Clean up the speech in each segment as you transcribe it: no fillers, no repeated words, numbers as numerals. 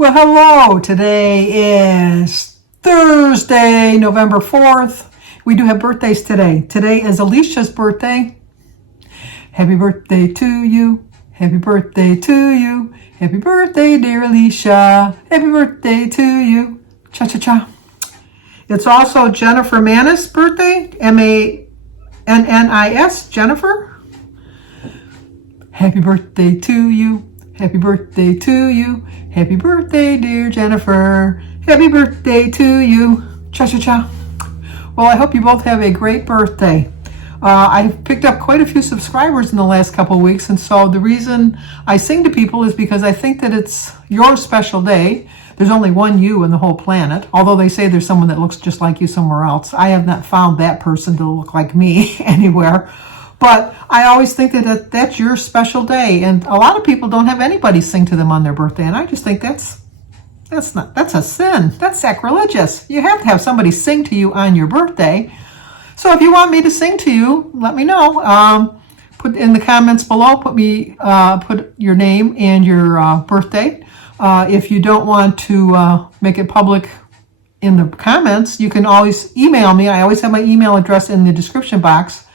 Well, hello. Today is Thursday, November 4th. We do have birthdays today. Today is Alicia's birthday. Happy birthday to you. Happy birthday to you. Happy birthday, dear Alicia. Happy birthday to you. Cha-cha-cha. It's also Jennifer Manis' birthday. M-A-N-N-I-S, Jennifer. Happy birthday to you. Happy birthday to you. Happy birthday, dear Jennifer. Happy birthday to you. Cha-cha-cha. Well, I hope you both have a great birthday. I've picked up quite a few subscribers in the last couple of weeks, and so the reason I sing to people is because I think that it's your special day. There's only one you in the whole planet, although they say there's someone that looks just like you somewhere else. I have not found that person to look like me anywhere. But I always think that that's your special day, and a lot of people don't have anybody sing to them on their birthday, and I just think that's a sin. That's sacrilegious. You have to have somebody sing to you on your birthday. So if you want me to sing to you, let me know. Put in the comments below. Put your name and your birthday. If you don't want to make it public in the comments, you can always email me. I always have my email address in the description box,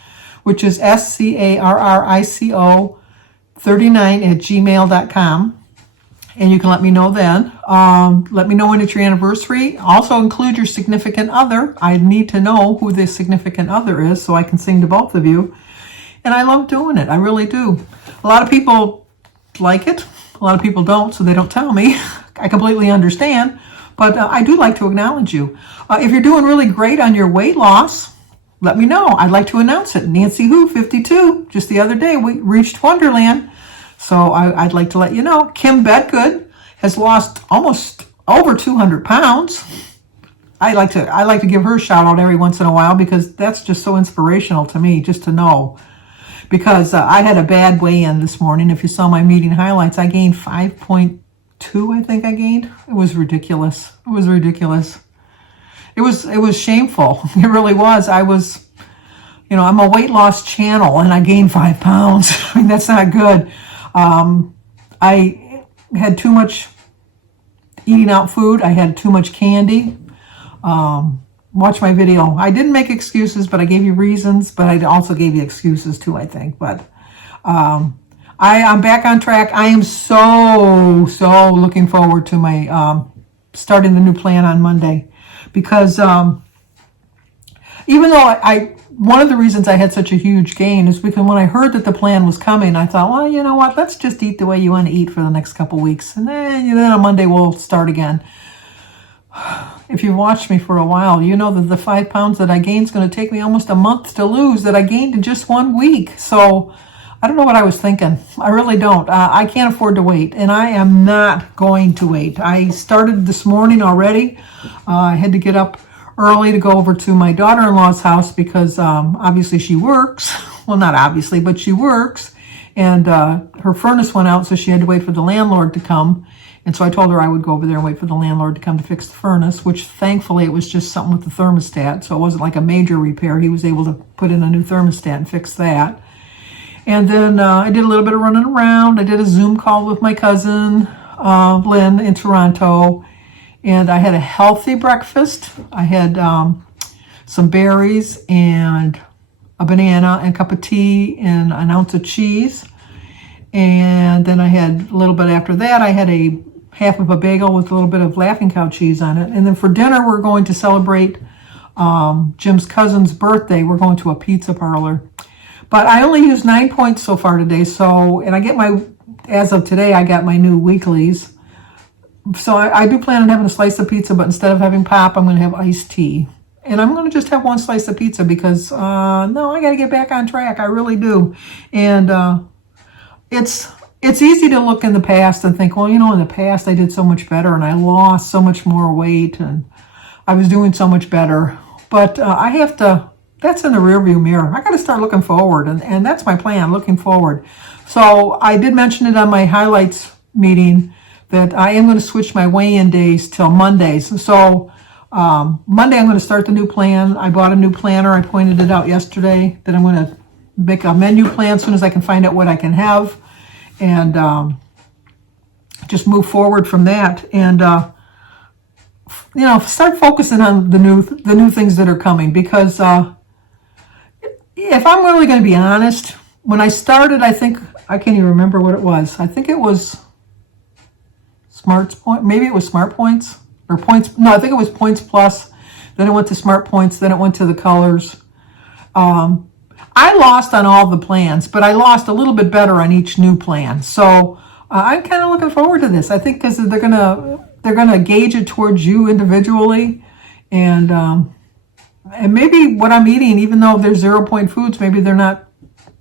which is scarrico39@gmail.com. And you can let me know then. Let me know when it's your anniversary. Also include your significant other. I need to know who the significant other is so I can sing to both of you. And I love doing it. I really do. A lot of people like it. A lot of people don't, so they don't tell me. I completely understand. But I do like to acknowledge you. If you're doing really great on your weight loss, let me know. I'd like to announce it. Nancy Who, 52. Just the other day, we reached Wonderland. So I'd like to let you know. Kim Bedgood has lost almost over 200 pounds. I like to give her a shout out every once in a while because that's just so inspirational to me just to know. Because I had a bad weigh-in this morning. If you saw my meeting highlights, I gained 5.2, I think I gained. It was ridiculous. It was ridiculous. It was shameful. It really was. I'm a weight loss channel and I gained 5 pounds. I mean, that's not good. I had too much eating out food. I had too much candy. Watch my video. I didn't make excuses, but I gave you reasons, but I also gave you excuses too, I think. But I'm back on track. I am so looking forward to my starting the new plan on Monday. Because even though one of the reasons I had such a huge gain is because when I heard that the plan was coming, I thought, well, you know what, let's just eat the way you want to eat for the next couple weeks. And then on Monday we'll start again. If you've watched me for a while, you know that the 5 pounds that I gained is going to take me almost a month to lose that I gained in just 1 week. So I don't know what I was thinking. I really don't. I can't afford to wait, and I am not going to wait. I started this morning already. I had to get up early to go over to my daughter-in-law's house because obviously she works. Well, not obviously, but she works. And her furnace went out, so she had to wait for the landlord to come. And so I told her I would go over there and wait for the landlord to come to fix the furnace, which thankfully it was just something with the thermostat. So it wasn't like a major repair. He was able to put in a new thermostat and fix that. And then I did a little bit of running around. I did a Zoom call with my cousin, Lynn, in Toronto. And I had a healthy breakfast. I had some berries and a banana and a cup of tea and an ounce of cheese. And then I had a little bit after that, I had a half of a bagel with a little bit of Laughing Cow cheese on it. And then for dinner, we're going to celebrate Jim's cousin's birthday. We're going to a pizza parlor. But I only used 9 points so far today. And as of today, I got my new weeklies. So I do plan on having a slice of pizza, but instead of having pop, I'm going to have iced tea. And I'm going to just have one slice of pizza because, I got to get back on track. I really do. And it's easy to look in the past and think, well, in the past I did so much better and I lost so much more weight and I was doing so much better. But that's in the rearview mirror. I got to start looking forward, and that's my plan, looking forward. So I did mention it on my highlights meeting that I am going to switch my weigh-in days till Mondays. So Monday I'm going to start the new plan. I bought a new planner. I pointed it out yesterday that I'm going to make a menu plan as soon as I can find out what I can have. And just move forward from that, and start focusing on the new things that are coming. Because if I'm really going to be honest, when I started, I can't even remember what it was. I think it was maybe it was Smart Points or Points. No, I think it was Points Plus. Then it went to Smart Points. Then it went to the colors. I lost on all the plans, but I lost a little bit better on each new plan. So I'm kind of looking forward to this. I think because they're gonna gauge it towards you individually, and maybe what I'm eating, even though they're 0-point foods, maybe they're not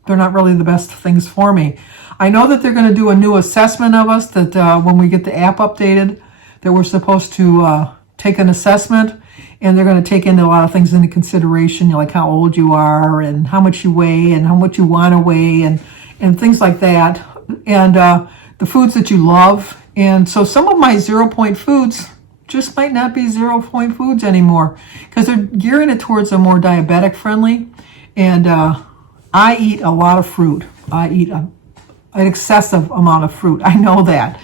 really the best things for me. I know that they're going to do a new assessment of us, that when we get the app updated, that we're supposed to take an assessment, and they're going to take into a lot of things into consideration, like how old you are and how much you weigh and how much you want to weigh and things like that, and the foods that you love. And so some of my 0-point foods just might not be 0-point foods anymore, because they're gearing it towards a more diabetic friendly. And I eat a lot of fruit. I eat an excessive amount of fruit. I know that.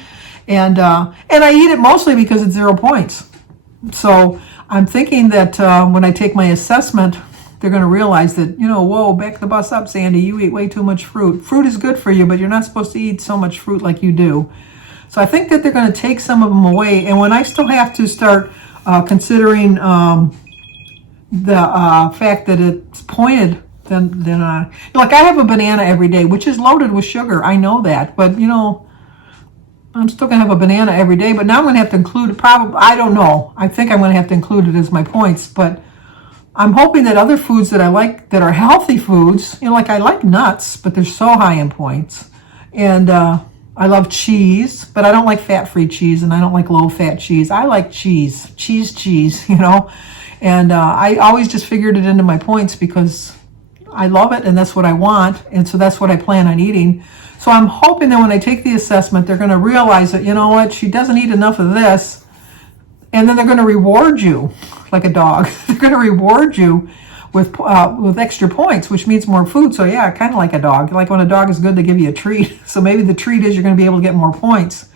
And I eat it mostly because it's 0 points. So I'm thinking that when I take my assessment, they're going to realize that, whoa, back the bus up, Sandy, you eat way too much fruit. Fruit is good for you, but you're not supposed to eat so much fruit like you do. So I think that they're going to take some of them away. And when I still have to start considering the fact that it's pointed, then like I have a banana every day, which is loaded with sugar. I know that, but I'm still going to have a banana every day. But now I'm going to have to include it. Probably, I don't know. I think I'm going to have to include it as my points. But I'm hoping that other foods that I like, that are healthy foods, like I like nuts, but they're so high in points. And I love cheese, but I don't like fat-free cheese, and I don't like low-fat cheese. I like cheese, and I always just figured it into my points because I love it, and that's what I want, and so that's what I plan on eating. So I'm hoping that when I take the assessment, they're going to realize that, what, she doesn't eat enough of this, and then they're going to reward you like a dog. They're going to reward you with extra points, which means more food. So yeah, kind of like a dog. Like when a dog is good, they give you a treat. So maybe the treat is you're going to be able to get more points.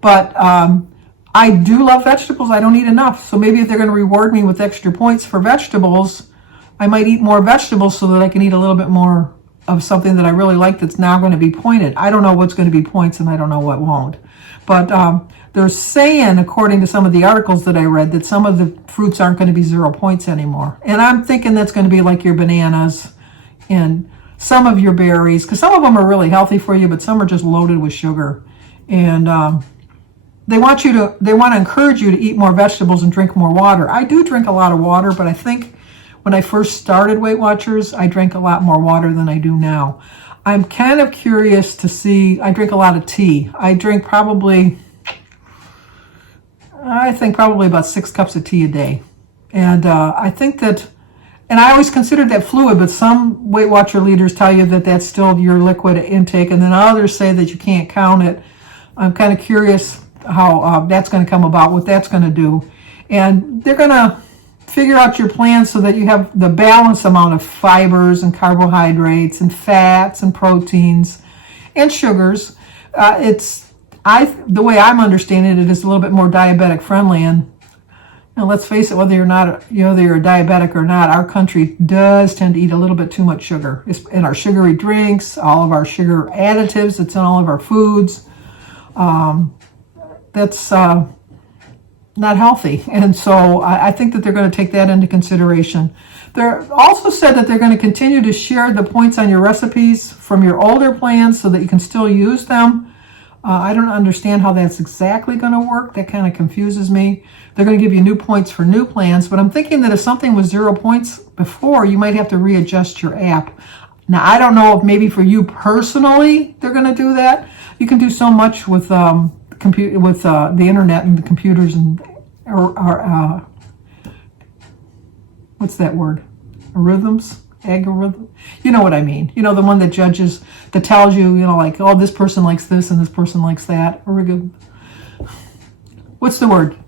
But I do love vegetables. I don't eat enough. So maybe if they're going to reward me with extra points for vegetables, I might eat more vegetables so that I can eat a little bit more of something that I really like that's now going to be pointed. I don't know what's going to be points, and I don't know what won't. But they're saying, according to some of the articles that I read, that some of the fruits aren't going to be 0 points anymore. And I'm thinking that's going to be like your bananas and some of your berries, because some of them are really healthy for you, but some are just loaded with sugar. And they want to encourage you to eat more vegetables and drink more water. I do drink a lot of water, but I think when I first started Weight Watchers, I drank a lot more water than I do now. I'm kind of curious to see. I drink a lot of tea. I drink probably about 6 cups of tea a day. And I think that, and I always considered that fluid, but some Weight Watcher leaders tell you that that's still your liquid intake, and then others say that you can't count it. I'm kind of curious how that's going to come about, what that's going to do. And they're going to figure out your plan so that you have the balanced amount of fibers and carbohydrates and fats and proteins and sugars. The way I'm understanding it is a little bit more diabetic friendly. And let's face it, whether you're a diabetic or not, our country does tend to eat a little bit too much sugar in our sugary drinks, all of our sugar additives that's in all of our foods. That's not healthy. And so I think that they're going to take that into consideration. They're also said that they're going to continue to share the points on your recipes from your older plans so that you can still use them. I don't understand how that's exactly going to work. That kind of confuses me. They're going to give you new points for new plans, but I'm thinking that if something was 0 points before, you might have to readjust your app. Now, I don't know if maybe for you personally they're going to do that. You can do so much with the internet and the computers and what's that word? Algorithms? You know what I mean. The one that judges, that tells you, like, oh, this person likes this and this person likes that. What's the word?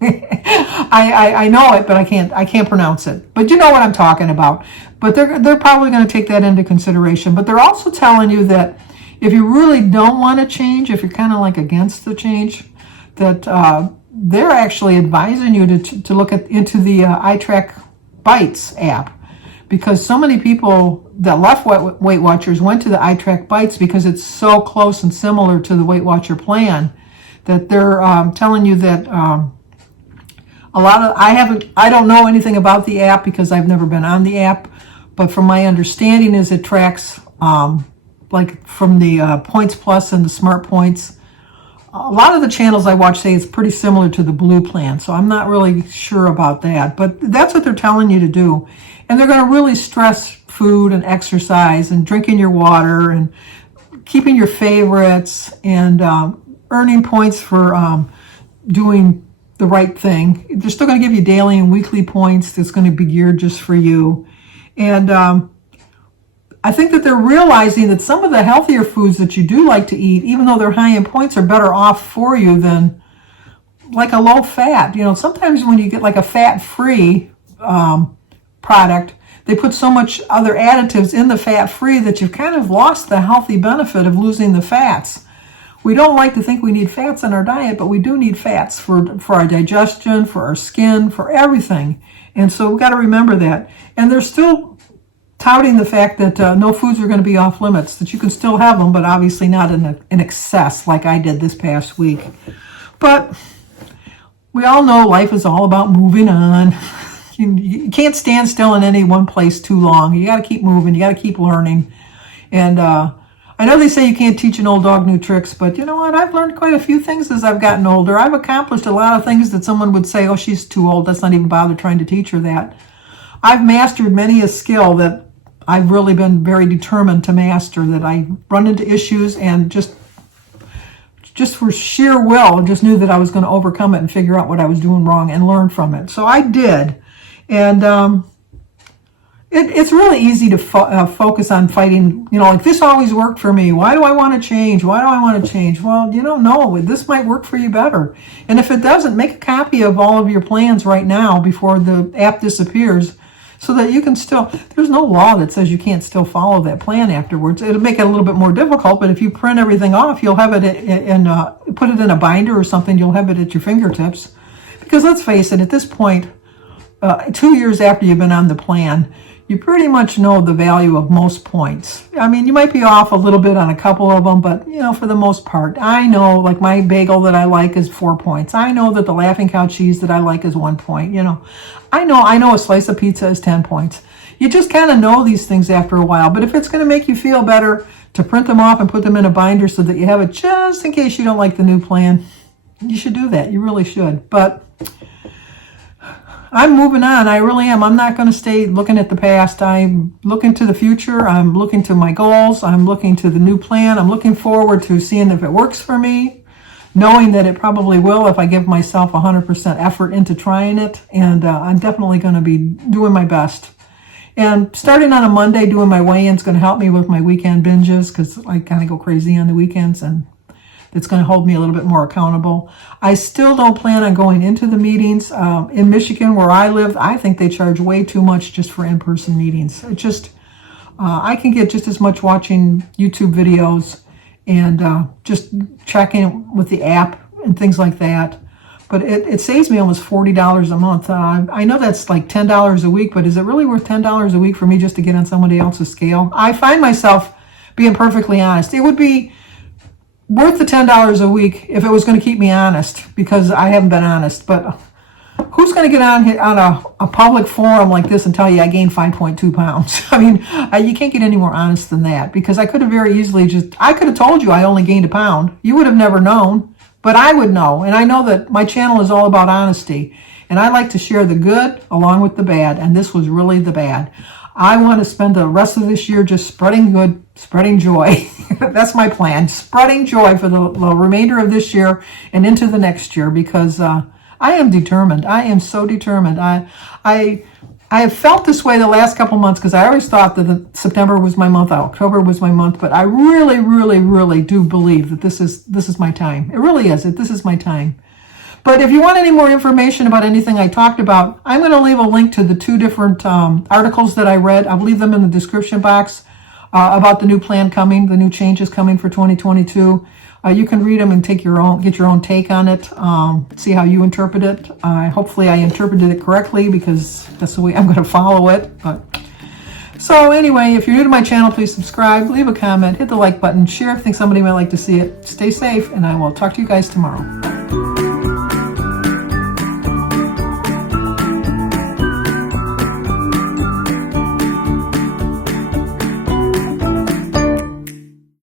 I know it, but I can't pronounce it. But you know what I'm talking about. But they're probably going to take that into consideration. But they're also telling you that If you really don't want to change, if you're kind of like against the change, that they're actually advising you to look into the iTrack Bites app, because so many people that left Weight Watchers went to the iTrack Bites because it's so close and similar to the Weight Watcher plan that they're telling you that a lot of, I don't know anything about the app because I've never been on the app, but from my understanding is it tracks like from the Points Plus and the Smart Points. A lot of the channels I watch say it's pretty similar to the Blue plan, so I'm not really sure about that, but that's what they're telling you to do. And they're going to really stress food and exercise and drinking your water and keeping your favorites and earning points for doing the right thing. They're still going to give you daily and weekly points that's going to be geared just for you. And I think that they're realizing that some of the healthier foods that you do like to eat, even though they're high in points, are better off for you than like a low fat. You know, sometimes when you get like a fat-free product, they put so much other additives in the fat-free that you've kind of lost the healthy benefit of losing the fats. We don't like to think we need fats in our diet, but we do need fats for our digestion, for our skin, for everything. And so we've got to remember that. And they're still touting the fact that no foods are going to be off limits, that you can still have them, but obviously not in excess like I did this past week. But we all know life is all about moving on. You can't stand still in any one place too long. You got to keep moving. You got to keep learning. And I know they say you can't teach an old dog new tricks, but you know what? I've learned quite a few things as I've gotten older. I've accomplished a lot of things that someone would say, oh, she's too old. Let's not even bother trying to teach her that. I've mastered many a skill that I've really been very determined to master, that I run into issues and just for sheer will, just knew that I was going to overcome it and figure out what I was doing wrong and learn from it. So I did. And it's really easy to focus on fighting, you know, like this always worked for me. Why do I want to change? Why do I want to change? Well, you don't know. This might work for you better. And if it doesn't, make a copy of all of your plans right now before the app disappears, so that you can still, there's no law that says you can't still follow that plan afterwards. It'll make it a little bit more difficult, but if you print everything off, you'll have it put it in a binder or something, you'll have it at your fingertips. Because let's face it, at this point, 2 years after you've been on the plan, you pretty much know the value of most points. I mean, you might be off a little bit on a couple of them, but, you know, for the most part, I know, like my bagel that I like is 4 points. I know that the Laughing Cow cheese that I like is 1 point, you know. I know a slice of pizza is 10 points. You just kind of know these things after a while, but if it's going to make you feel better to print them off and put them in a binder so that you have it just in case you don't like the new plan, you should do that. You really should. But I'm moving on. I really am. I'm not going to stay looking at the past. I'm looking to the future. I'm looking to my goals. I'm looking to the new plan. I'm looking forward to seeing if it works for me, knowing that it probably will if I give myself 100% effort into trying it. And I'm definitely going to be doing my best. And starting on a Monday, doing my weigh-in is going to help me with my weekend binges, because I kind of go crazy on the weekends, and it's going to hold me a little bit more accountable. I still don't plan on going into the meetings. In Michigan, where I live, I think they charge way too much just for in-person meetings. It just, I can get just as much watching YouTube videos and just checking with the app and things like that. But it saves me almost $40 a month. I know that's like $10 a week, but is it really worth $10 a week for me just to get on somebody else's scale? I find myself being perfectly honest. It would be worth the $10 a week if it was going to keep me honest, because I haven't been honest. But who's going to get on a public forum like this and tell you I gained 5.2 pounds? I mean, you can't get any more honest than that, because I could have very easily I could have told you I only gained a pound. You would have never known, but I would know. And I know that my channel is all about honesty, and I like to share the good along with the bad, and this was really the bad. I want to spend the rest of this year just spreading good, spreading joy. That's my plan. Spreading joy for the remainder of this year and into the next year, because I am determined. I am so determined. I have felt this way the last couple months, because I always thought that September was my month, October was my month, but I really, really, really do believe that this is my time. It really is. This is my time. But if you want any more information about anything I talked about, I'm going to leave a link to the 2 different articles that I read. I'll leave them in the description box. about the new plan coming, the new changes coming for 2022. You can read them and get your own take on it, see how you interpret it. Hopefully I interpreted it correctly, because that's the way I'm going to follow it. So anyway, if you're new to my channel, please subscribe, leave a comment, hit the like button, share if you think somebody might like to see it. Stay safe, and I will talk to you guys tomorrow.